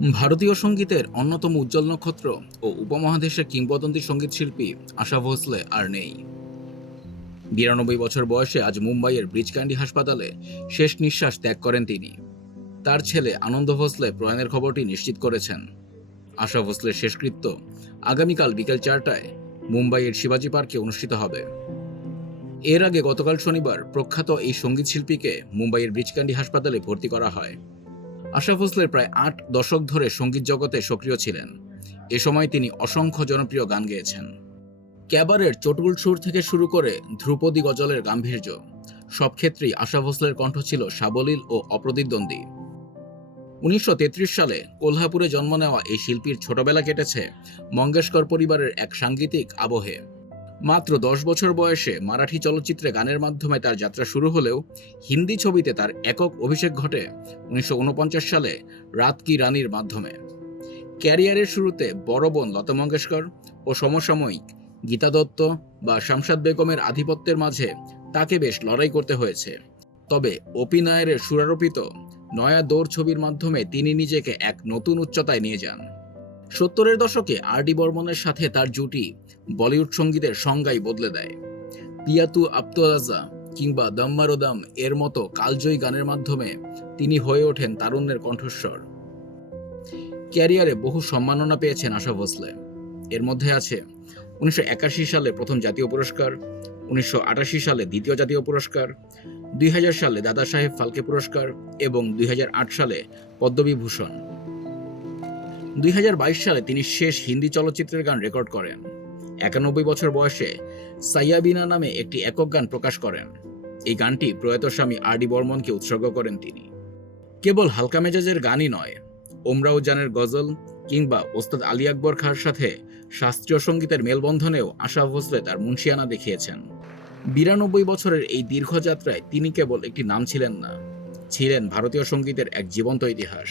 ভারতীয় সঙ্গীতের অন্যতম উজ্জ্বল নক্ষত্র ও উপমহাদেশের কিংবদন্তি সঙ্গীতশিল্পী আশা ভোসলে আর নেই। ৯২ বছর বয়সে আজ মুম্বাইয়ের ব্রিচ ক্যান্ডি হাসপাতালে শেষ নিঃশ্বাস ত্যাগ করেন তিনি। তার ছেলে আনন্দ ভোসলে প্রয়াণের খবরটি নিশ্চিত করেছেন। আশা ভোসলের শেষকৃত্য আগামীকাল বিকেল ৪টায় মুম্বাইয়ের শিবাজি পার্কে অনুষ্ঠিত হবে। এর আগে গতকাল শনিবার প্রখ্যাত এই সঙ্গীতশিল্পীকে মুম্বাইয়ের ব্রিচ ক্যান্ডি হাসপাতালে ভর্তি করা হয়। আশা ভোসলে প্রায় ৮ দশক ধরে সঙ্গীত জগতে সক্রিয় ছিলেন। এ সময় তিনি অসংখ্য জনপ্রিয় গান গেয়েছেন। ক্যাবারের চটুল সুর থেকে শুরু করে ধ্রুপদী গজলের গাম্ভীর্য, সব ক্ষেত্রেই আশা ভোসলের কণ্ঠ ছিল সাবলীল ও অপ্রতিদ্বন্দ্বী। ১৯৩৩ সালে কোলহাপুরে জন্ম নেওয়া এই শিল্পীর ছোটবেলা কেটেছে মঙ্গেশকর পরিবারের এক সাংগীতিক আবহে। মাত্র ১০ বছর বয়সে মারাঠি চলচ্চিত্রে গানের মাধ্যমে তার যাত্রা শুরু হলেও হিন্দি ছবিতে তার একক অভিষেক ঘটে ১৯৪৯ সালে রাত কি রানীর মাধ্যমে। ক্যারিয়ারের শুরুতে বড় বোন লতা মঙ্গেশকর ও সমসাময়িক গীতা দত্ত বা শামশাদ বেগমের আধিপত্যের মাঝে তাকে বেশ লড়াই করতে হয়েছে। তবে অপি নায়ারের সুরারোপিত নয়া দৌড় ছবির মাধ্যমে তিনি নিজেকে এক নতুন উচ্চতায় নিয়ে যান। ৭০-এর দশকে আর ডি বর্মনের সাথে তার জুটি বলিউড সঙ্গীতের সংজ্ঞাই বদলে দেয়। পিয়াতু আপ্তোয়াজা কিংবা দম্মারো দম এর মতো কালজয়ী গানের মাধ্যমে তিনি হয়ে ওঠেন তারুণ্যের কণ্ঠস্বর। ক্যারিয়ারে বহু সম্মাননা পেয়েছেন আশা ভোসলে। এর মধ্যে আছে ১৯৮১ সালে প্রথম জাতীয় পুরস্কার, ১৯৮৮ সালে দ্বিতীয় জাতীয় পুরস্কার, ২০০০ সালে দাদা সাহেব ফালকে পুরস্কার এবং ২০০৮ সালে পদ্মবিভূষণ। ২০২২ সালে তিনি শেষ হিন্দি চলচ্চিত্রের গান রেকর্ড করেন। ৯১ বছর বয়সে সাইয়াবিনা নামে একটি একক গান প্রকাশ করেন। এই গানটি প্রয়াত স্বামী আর ডি বর্মনকে উৎসর্গ করেন তিনি। কেবল হালকা মেজাজের গানই নয়, ওমরাও জানের গজল কিংবা ওস্তাদ আলী আকবর খাঁর সাথে শাস্ত্রীয় সঙ্গীতের মেলবন্ধনেও আশা ভোসলে তার মুন্সিয়ানা দেখিয়েছেন। ৯২ বছরের এই দীর্ঘযাত্রায় তিনি কেবল একটি নাম ছিলেন না, ছিলেন ভারতীয় সঙ্গীতের এক জীবন্ত ইতিহাস।